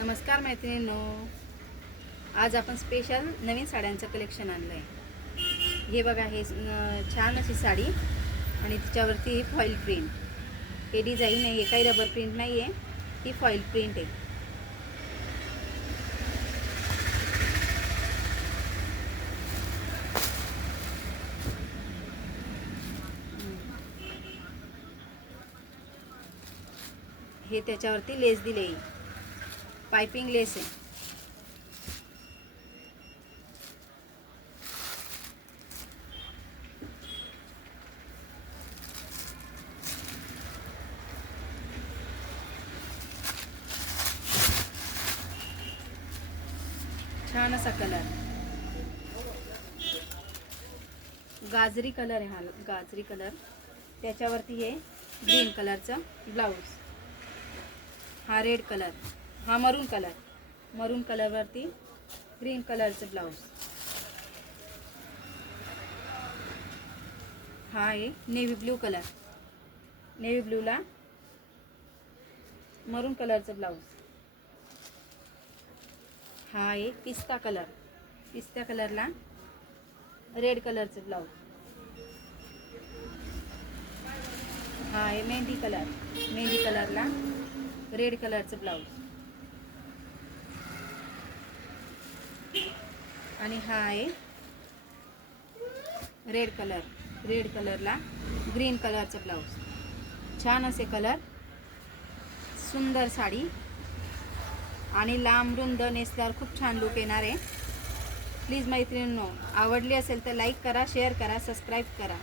नमस्कार मैत्रिणींनो, आज आपण स्पेशल नवीन साड्यांचं कलेक्शन आणलं आहे। हे बघा, हे छान अशी साडी आणि तिच्यावरती फॉईल प्रिंट। हे डिझाईन आहे, हे काही रबर प्रिंट नाही आहे, ती फॉईल प्रिंट आहे। हे त्याच्यावरती लेस दिले, पाइपिंग लेस आहे। छान असा कलर, गाजरी कलर आहे हा, गाजरी कलर। त्याच्यावरती हे ग्रीन कलरचं ब्लाउज, हा रेड कलर, हा मरून कलर, मरून कलरवरती ग्रीन कलरचं ब्लाउज। हा आहे नेव्ही ब्लू कलर, नेव्ही ब्लूला मरून कलरचं ब्लाउज। हा आहे पिस्ता कलर, पिस्ता कलरला रेड कलरचं ब्लाउज। हा आहे मेहंदी कलर, मेहंदी कलरला रेड कलरचं ब्लाउज। आणि हा आहे रेड कलर, रेड कलरला ग्रीन कलरचं ब्लाउज। छान असे कलर, सुंदर साडी आणि लांब रुंद नेसल्यावर खूप छान लुक येणार आहे। प्लीज मैत्रिणींनो, आवडली असेल तर लाईक करा, शेअर करा, सबस्क्राईब करा।